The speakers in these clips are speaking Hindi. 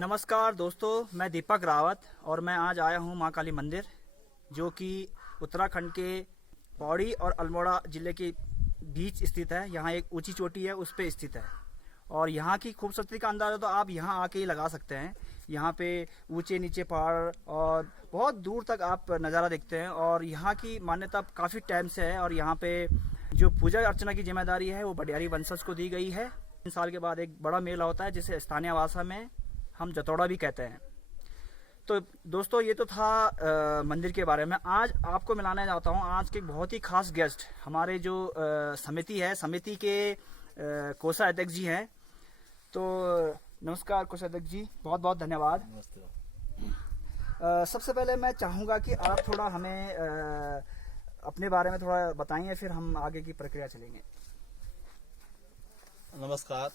नमस्कार दोस्तों, मैं दीपक रावत और मैं आज आया हूँ माँ काली मंदिर, जो कि उत्तराखंड के पौड़ी और अल्मोड़ा ज़िले के बीच स्थित है। यहाँ एक ऊंची चोटी है, उस पे स्थित है। और यहाँ की खूबसूरती का अंदाज़ा तो आप यहाँ आके ही लगा सकते हैं। यहाँ पे ऊंचे नीचे पहाड़ और बहुत दूर तक आप नज़ारा देखते हैं। और यहाँ की मान्यता काफ़ी टाइम से है। और यहाँ पे जो पूजा अर्चना की जिम्मेदारी है वो भंडारी वंशज को दी गई है। 3 साल के बाद एक बड़ा मेला होता है, जिसे स्थानीय भाषा में हम जतौड़ा भी कहते हैं। तो दोस्तों, ये तो था मंदिर के बारे में। आज आपको मिलाने जाता हूँ आज के एक बहुत ही खास गेस्ट, हमारे जो समिति है, समिति के कोषाध्यक्ष जी हैं। तो नमस्कार कोषाध्यक्ष जी, बहुत बहुत धन्यवाद। नमस्ते। सबसे पहले मैं चाहूँगा कि आप थोड़ा हमें अपने बारे में थोड़ा बताइए, फिर हम आगे की प्रक्रिया चलेंगे। नमस्कार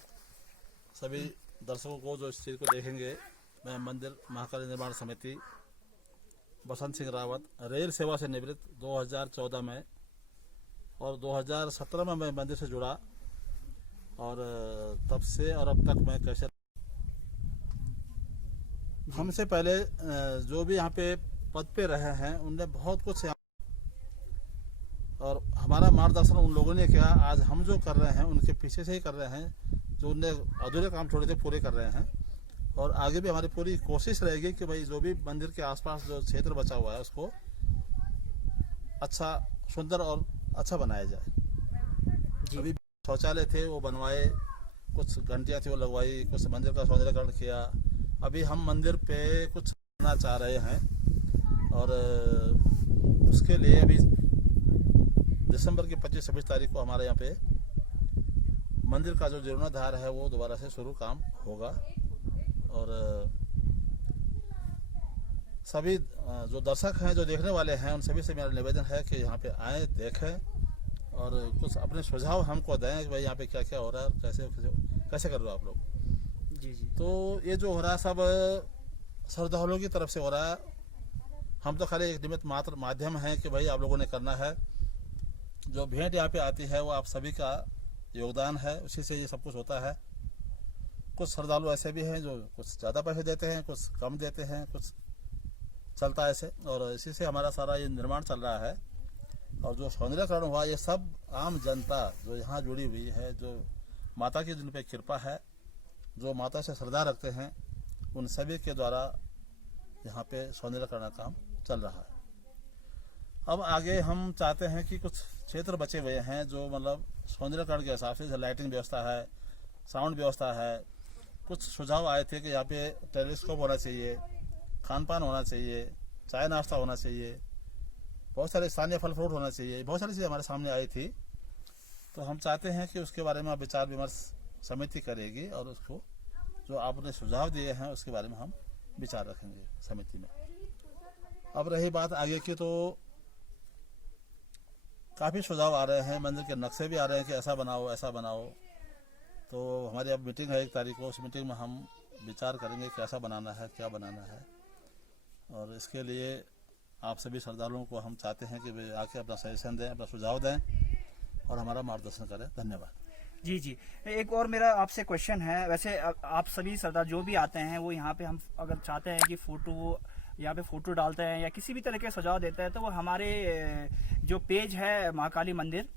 सभी दर्शकों को जो इस चीज़ को देखेंगे। मैं मंदिर महाकाली निर्माण समिति बसंत सिंह रावत रेल सेवा से निवृत्त 2014 में, और 2017 में मैं मंदिर से जुड़ा। और तब से और अब तक मैं कैसे हमसे पहले जो भी यहाँ पे पद पे रहे हैं उनने बहुत कुछ, और हमारा मार्गदर्शन उन लोगों ने किया। आज हम जो कर रहे हैं उनके पीछे से ही कर रहे हैं, जो उनने अधूरे काम छोड़े थे पूरे कर रहे हैं। और आगे भी हमारी पूरी कोशिश रहेगी कि भाई जो भी मंदिर के आसपास जो क्षेत्र बचा हुआ है उसको अच्छा, सुंदर और अच्छा बनाया जाए। अभी शौचालय थे वो बनवाए, कुछ घंटियाँ थी वो लगवाई, कुछ मंदिर का सौंदर्यकरण किया। अभी हम मंदिर पे कुछ करना चाह रहे हैं, और उसके लिए अभी दिसंबर की 25-26 तारीख को हमारे यहाँ पे मंदिर का जो जीर्णोद्धार है वो दोबारा से शुरू काम होगा। और सभी जो दर्शक हैं, जो देखने वाले हैं, उन सभी से मेरा निवेदन है कि यहाँ पे आएँ, देखें और कुछ अपने सुझाव हमको दें कि भाई यहाँ पे क्या क्या हो रहा है और कैसे कैसे कैसे कर रहे हो आप लोग। जी जी। तो ये जो हो रहा है सब श्रद्धालुओं की तरफ से हो रहा है। हम तो खाली एक निमित्त मात्र माध्यम हैं कि भाई आप लोगों ने करना है। जो भेंट यहाँ पे आती है वो आप सभी का योगदान है, उसी से ये सब कुछ होता है। कुछ श्रद्धालु ऐसे भी हैं जो कुछ ज़्यादा पैसे देते हैं, कुछ कम देते हैं, कुछ चलता है ऐसे, और इसी से हमारा सारा ये निर्माण चल रहा है। और जो सौंदर्यकरण हुआ, ये सब आम जनता जो यहाँ जुड़ी हुई है, जो माता की जिन पे कृपा है, जो माता से श्रद्धा रखते हैं, उन सभी के द्वारा यहाँ पे सौंदर्यकरण का काम चल रहा है। अब आगे हम चाहते हैं कि कुछ क्षेत्र बचे हुए हैं जो मतलब सौंदर्यकरण के हिसाब से, लाइटिंग व्यवस्था है, साउंड व्यवस्था है। कुछ सुझाव आए थे कि यहाँ पे टेलीस्कोप होना चाहिए, खान पान होना चाहिए, चाय नाश्ता होना चाहिए, बहुत सारे स्थानीय फल फ्रूट होना चाहिए, बहुत सारी चीज़ें हमारे सामने आई थी। तो हम चाहते हैं कि उसके बारे में विचार विमर्श समिति करेगी, और उसको जो आपने सुझाव दिए हैं उसके बारे में हम विचार रखेंगे समिति में। अब रही बात आगे की, तो काफ़ी सुझाव आ रहे हैं, मंदिर के नक्शे भी आ रहे हैं कि ऐसा बनाओ ऐसा बनाओ। तो हमारी अब मीटिंग है 1 तारीख को, उस मीटिंग में हम विचार करेंगे कैसा बनाना है, क्या बनाना है। और इसके लिए आप सभी श्रद्धालुओं को हम चाहते हैं कि वे आके अपना सजेशन दें, अपना सुझाव दें और हमारा मार्गदर्शन करें। धन्यवाद। जी जी। एक और मेरा आपसे क्वेश्चन है। वैसे आप सभी सरदार जो भी आते हैं वो यहाँ पे, हम अगर चाहते हैं कि फ़ोटो यहाँ पे फ़ोटो डालते हैं या किसी भी तरह के सुझाव देते हैं, तो वो हमारे जो पेज है महाकाली मंदिर,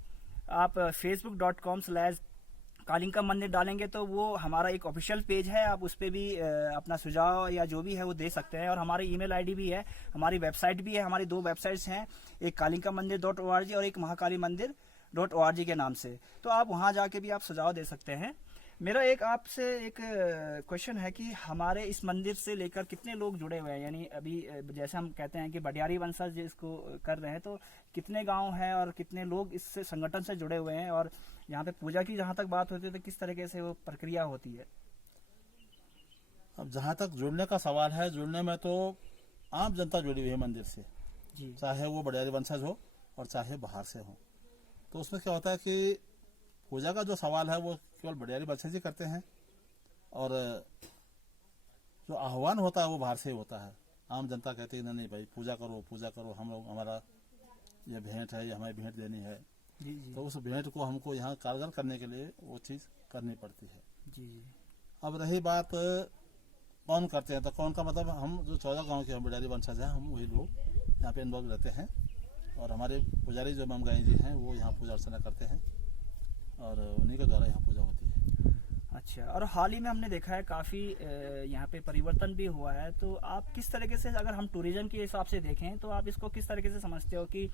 आप facebook.com/कालिंका मंदिर डालेंगे तो वो हमारा एक ऑफिशियल पेज है। आप उस पर भी अपना सुझाव या जो भी है वो दे सकते हैं। और हमारी ईमेल आईडी भी है, हमारी वेबसाइट भी है। हमारी 2 वेबसाइट्स हैं, एक कालिंका मंदिर.org और एक महाकाली मंदिर.org के नाम से। तो आप वहाँ जाके भी आप सुझाव दे सकते हैं। मेरा एक आपसे एक क्वेश्चन है कि हमारे इस मंदिर से लेकर कितने लोग जुड़े हुए हैं, यानी अभी जैसे हम कहते हैं कि भंडारी वंशज इसको कर रहे हैं, तो कितने गांव हैं और कितने लोग इस संगठन से जुड़े हुए हैं, और यहाँ पे पूजा की जहाँ तक बात होती है तो किस तरीके से वो प्रक्रिया होती है। अब जहाँ तक जुड़ने का सवाल है, जुड़ने में तो आम जनता जुड़ी हुई है मंदिर से, जी। चाहे वो भंडारी वंशज हो और चाहे बाहर से हो। तो उसमें क्या होता है कि पूजा का जो सवाल है वो केवल भंडारी वंशज ही करते हैं, और जो आह्वान होता है वो बाहर से ही होता है। आम जनता कहती है नहीं भाई पूजा करो पूजा करो, हम लोग, हमारा ये भेंट है, ये हमें भेंट देनी है। जी जी। तो उस भेंट को हमको यहाँ कारगर करने के लिए वो चीज़ करनी पड़ती है। जी जी। अब रही बात कौन करते हैं, तो कौन का मतलब हम जो 14 गांव के हम बिडारी वंशज हैं, हम वही लोग यहाँ पे इन्वॉल्व रहते हैं। और हमारे पुजारी जो ममगाई जी हैं वो यहाँ पूजा अर्चना करते हैं और उन्हीं के द्वारा यहाँ पूजा होती है। अच्छा, और हाल ही में हमने देखा है काफ़ी यहाँ पे परिवर्तन भी हुआ है, तो आप किस तरीके से, अगर हम टूरिज्म के हिसाब से देखें तो आप इसको किस तरीके से समझते हो कि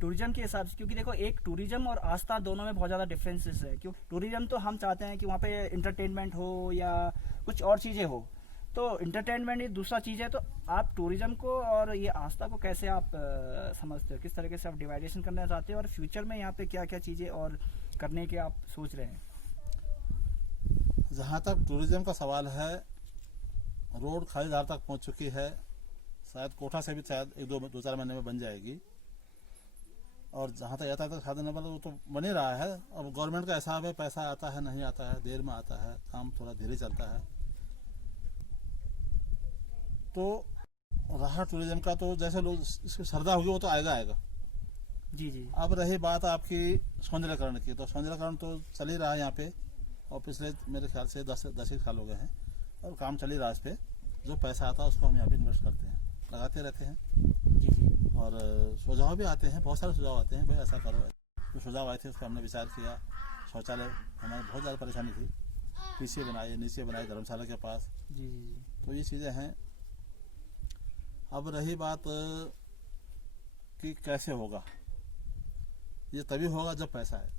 टूरिज्म के हिसाब से, क्योंकि देखो एक टूरिज्म और आस्था दोनों में बहुत ज़्यादा डिफरेंसेस है। क्योंकि टूरिज्म तो हम चाहते हैं कि वहाँ पे इंटरटेनमेंट हो या कुछ और चीज़ें हो, तो इंटरटेनमेंट ये दूसरा चीज़ है। तो आप टूरिज्म को और ये आस्था को कैसे आप समझते हो, किस तरीके से आप डिवाइडेशन करना चाहते हो, और फ्यूचर में यहाँ पे क्या क्या चीज़ें और करने के आप सोच रहे हैं? जहाँ तक टूरिज्म का सवाल है, रोड खालीधार तक पहुँच चुकी है, शायद कोटा से भी शायद 1-2-4 महीने में बन जाएगी। और जहाँ तक यातायात का साधन है वो तो बन ही रहा है। अब गवर्नमेंट का हिसाब है, पैसा आता है नहीं आता है, देर में आता है, काम थोड़ा धीरे चलता है। तो रहा टूरिज्म का, तो जैसे लोग इसकी श्रद्धा होगी वो तो आएगा। जी जी। अब रही बात आपकी सौंदर्यकरण की, तो सौंदर्यकरण तो चल ही रहा है यहाँ पे, और पिछले मेरे ख्याल से 10 साल हो गए हैं और काम चल ही रहा है इस पे। जो पैसा आता है उसको हम यहाँ पे इन्वेस्ट करते हैं, लगाते रहते हैं। जी जी। और सुझाव भी आते हैं, बहुत सारे सुझाव आते हैं, भाई ऐसा करो। जो सुझाव आए थे उस पर हमने विचार किया। शौचालय हमारे बहुत ज़्यादा परेशानी थी, पीछे बनाए नीचे बनाए धर्मशाला के पास। जी जी। तो ये चीज़ें हैं। अब रही बात कि कैसे होगा, ये तभी होगा जब पैसा है।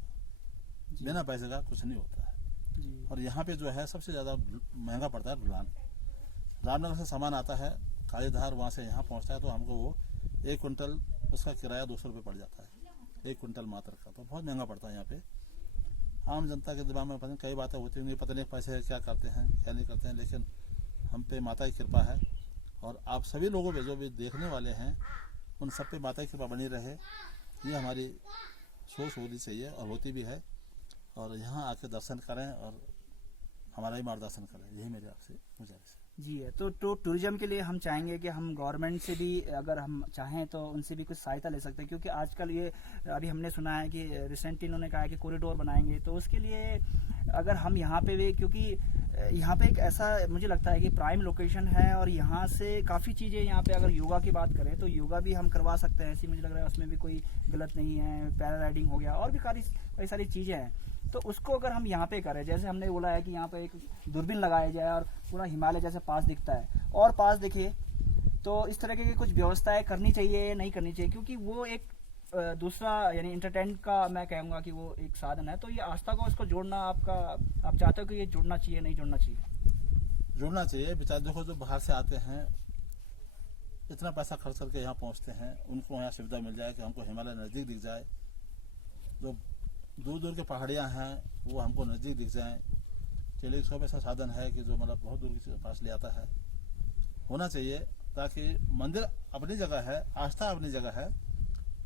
बिना पैसे का कुछ नहीं होता है। जी। और यहाँ पे जो है सबसे ज़्यादा महंगा पड़ता है ढुलान। रामनगर से सामान आता है कालीधार, वहाँ से यहाँ पहुँचता है, तो हमको वो 1 कुंटल उसका किराया 200 रुपये पड़ जाता है, 1 कुंटल मात्र का। तो बहुत महंगा पड़ता है यहाँ पे। आम जनता के दिमाग में पता नहीं कई बातें होती होंगी, पता नहीं पैसे क्या करते हैं क्या नहीं करते हैं, लेकिन हम पे माता की कृपा है। और आप सभी लोगों पे जो भी देखने वाले हैं उन सब पे माता की कृपा बनी रहे, ये हमारी सोच होनी चाहिए और होती भी है। और यहाँ आके दर्शन करें और हमारा ही मार्गदर्शन करें, यही मेरी आपसे गुजारिश है। जी है। तो टूरिज्म के लिए हम चाहेंगे कि हम गवर्नमेंट से भी, अगर हम चाहें तो उनसे भी कुछ सहायता ले सकते हैं, क्योंकि आजकल ये अभी हमने सुना है कि रिसेंटली इन्होंने कहा है कि कॉरिडोर बनाएंगे, तो उसके लिए अगर हम यहाँ पे भी, क्योंकि यहाँ पे एक ऐसा मुझे लगता है कि प्राइम लोकेशन है और यहाँ से काफ़ी चीज़ें, यहाँ पे अगर योगा की बात करें तो योगा भी हम करवा सकते हैं, ऐसी मुझे लग रहा है उसमें भी कोई गलत नहीं है। पैराग्लाइडिंग हो गया और भी कई सारी चीज़ें हैं, तो उसको अगर हम यहाँ पे करें, जैसे हमने बोला है कि यहाँ पे एक दूरबीन लगाया जाए और पूरा हिमालय जैसे पास दिखता है और पास दिखे, तो इस तरह की कुछ व्यवस्थाएं करनी चाहिए या नहीं करनी चाहिए, क्योंकि वो एक दूसरा यानी इंटरटेनमेंट का मैं कहूँगा कि वो एक साधन है। तो ये आस्था को उसको जोड़ना आप चाहते हो कि ये जुड़ना चाहिए नहीं जुड़ना चाहिए? जुड़ना चाहिए। बेचारे देखो जो बाहर से आते हैं, इतना पैसा खर्च करके यहाँ पहुँचते हैं, उनको यहाँ सुविधा मिल जाए कि हमको हिमालय नज़दीक दिख जाए, जो दूर दूर के पहाड़ियाँ हैं वो हमको नज़दीक दिख जाएँ। टेलीस्कोप ऐसा साधन है कि जो मतलब बहुत दूर के पास ले आता है, होना चाहिए, ताकि मंदिर अपनी जगह है, आस्था अपनी जगह है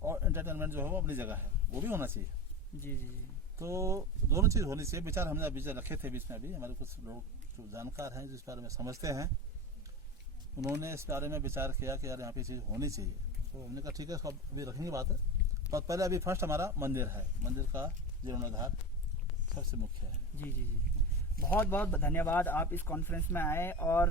और एंटरटेनमेंट जो है वो अपनी जगह है, वो भी होना चाहिए। जी जी। तो दोनों चीज़ होनी चाहिए। विचार हमने विचार रखे थे बीच में, अभी हमारे कुछ लोग जो जानकार हैं जिस बारे में समझते हैं, उन्होंने इस बारे में विचार किया कि यार यहाँ पे चीज़ होनी चाहिए। तो हमने कहा ठीक है, इसको अभी रखेंगे बात है, पर पहले अभी फर्स्ट हमारा मंदिर है, मंदिर का जीर्णोद्धार सबसे मुख्य है। जी जी जी। बहुत बहुत धन्यवाद आप इस कॉन्फ्रेंस में आए। और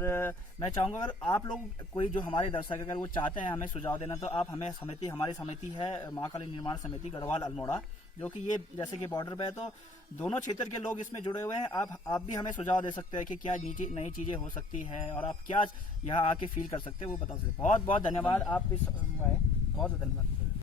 मैं चाहूँगा अगर आप लोग कोई जो हमारे दर्शक अगर वो चाहते हैं हमें सुझाव देना, तो आप हमें हमारी समिति है महाकाली निर्माण समिति गढ़वाल अल्मोड़ा, जो कि ये जैसे कि बॉर्डर पे है, तो दोनों क्षेत्र के लोग इसमें जुड़े हुए हैं। आप भी हमें सुझाव दे सकते हैं कि क्या नई चीज़ें हो सकती है और आप क्या यहाँ आके फील कर सकते हैं, वो बता सकते हैं। बहुत बहुत धन्यवाद आप इस बहुत धन्यवाद।